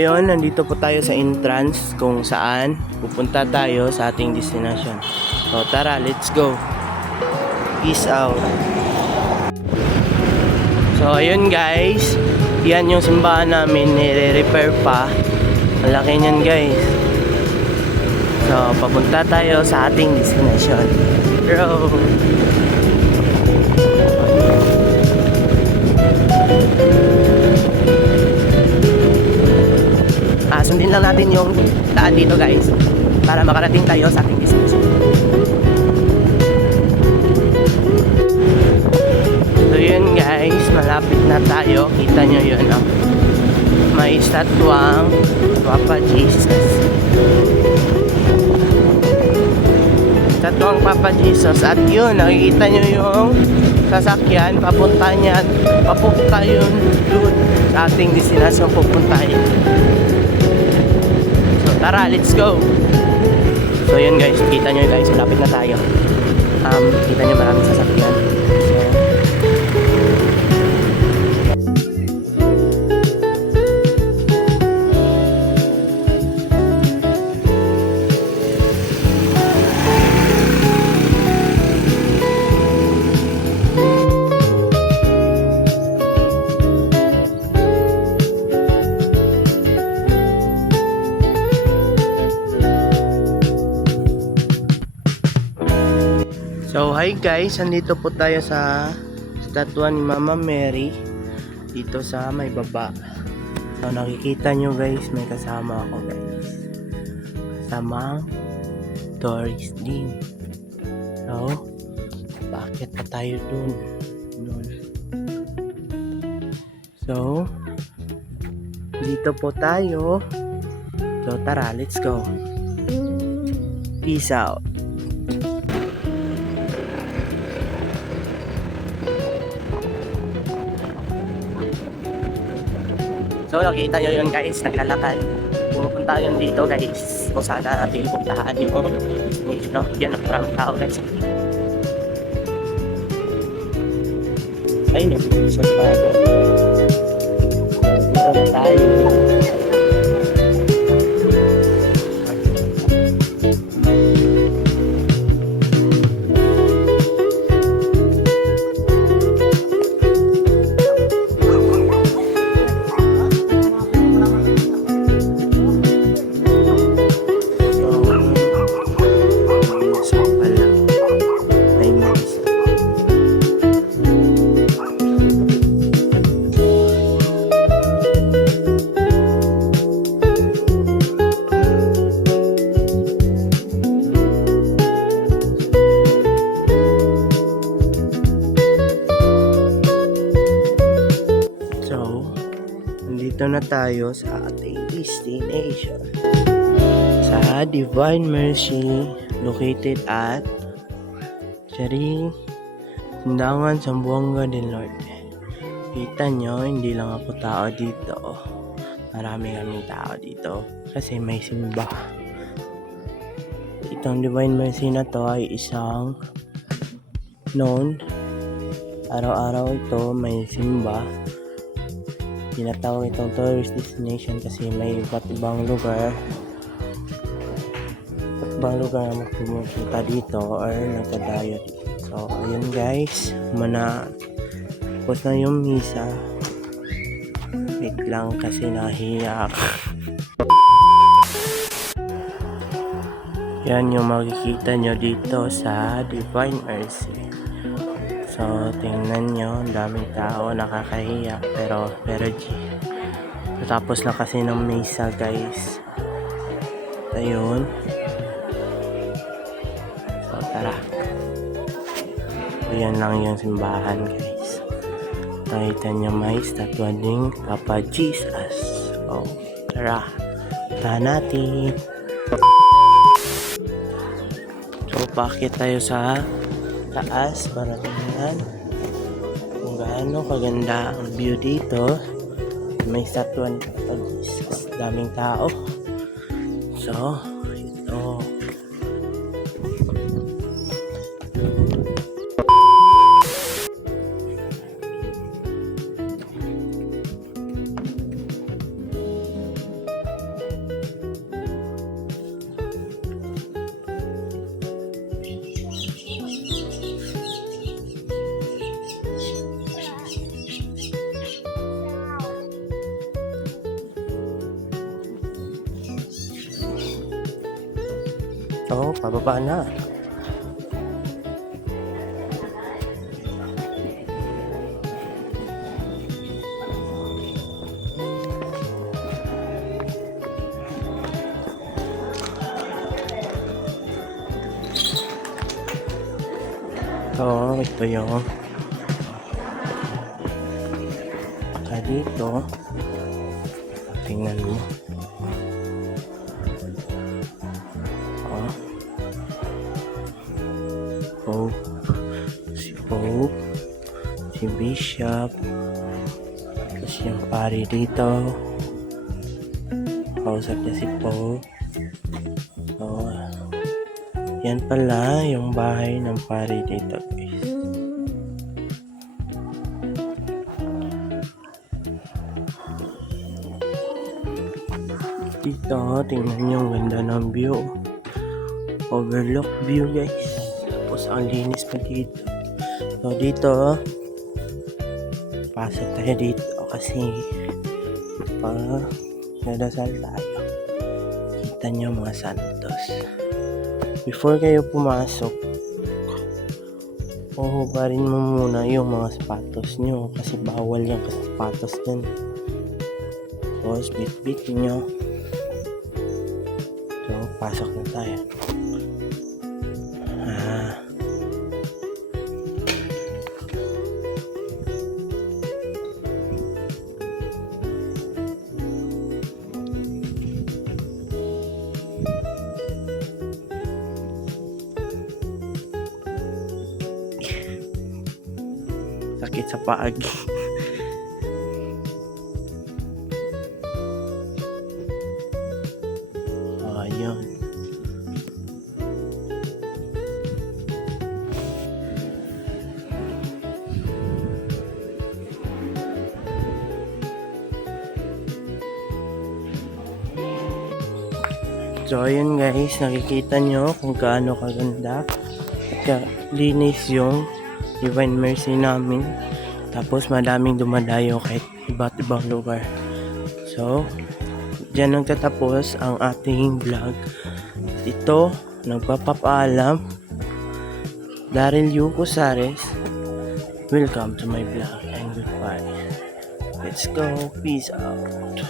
ngayon, nandito po tayo sa entrance kung saan pupunta tayo sa ating destination. So tara, let's go. Peace out. So ayun guys, yan yung simbahan namin, nire-repair pa. Malaki niyan guys. So papunta tayo sa ating destination. Bro. Sundin lang natin yung daan dito guys para makarating tayo sa ating destination. So yun guys, malapit na tayo. Kita nyo yun, oh. May statwang Papa Jesus. Statwang Papa Jesus. At yun, nakikita nyo yung sasakyan. Papunta yun dun sa ating destination pupuntahin. Tara, let's go. So yun guys, kita nyo guys, malapit na tayo. Kita nyo maraming sasakyan. So hi guys, nandito po tayo sa statwa ni Mama Mary dito sa may baba. So nakikita nyo guys, may kasama ako guys, kasamang tourist din. So bakit pa tayo dun? So dito po tayo. So tara, let's go. Peace out. So nakita nyo yun guys, naglalakad. Pupunta yun dito guys, kung saan natin puntahan yung no? Yan ang maraming tao guys. Ayun yung isang bago. Dito tayo. Dito na tayo sa ating destination sa Divine Mercy, located at Charing, Sindangan, Zamboanga del Norte. Kita nyo, hindi lang ako tao dito, marami kaming tao dito kasi may simba. Itong Divine Mercy na to ay isang known, araw-araw ito may simba. Tinatawag itong tourist destination kasi may iba't ibang lugar na pumunta dito or nagpadayo dito. So ayun guys, tapos na yung misa. Wait lang kasi nahiyak. Yan yung makikita nyo dito sa Divine Mercy. So tingnan nyo, ang daming tao, nakakahiya pero G. Tapos na kasi ng misa guys. Ayun. So tara. Ayan lang yung simbahan guys. Nakita nyo may statwa ding Papa Jesus. So tara, punta natin. So bakit tayo sa taas para tingnan kung gaano kaganda ang view dito. May statwa ni Papa Jesus, daming tao. So ito, Oh, pababa na. Ito yung dito. Tingnan mo. Pope, si Pope, si Bishop, tapos yung pari dito. Kausap niya si Pope. So, yan pala yung bahay ng pari dito, guys. Dito, tingnan nyo, ang ganda ng view. Overlook view, guys. Tapos ang linis pa dito. So dito, pasok tayo dito kasi nadasal tayo. Kita nyo mga santos. Before kayo pumasok, huhubarin mo muna yung mga sapatos nyo kasi bawal yung sapatos dun. Tapos bit-bit nyo. So pasok na tayo. Sakit sa paag. Ayun. So ayun guys, nakikita nyo kung gaano kaganda at linis yung Divine Mercy namin. Tapos madaming dumadayo kahit iba't ibang lugar. So dyan nagtatapos ang ating vlog. Ito, nagpapaalam, Daryl Yu Cusares. Welcome to my vlog and goodbye. Let's go. Peace out.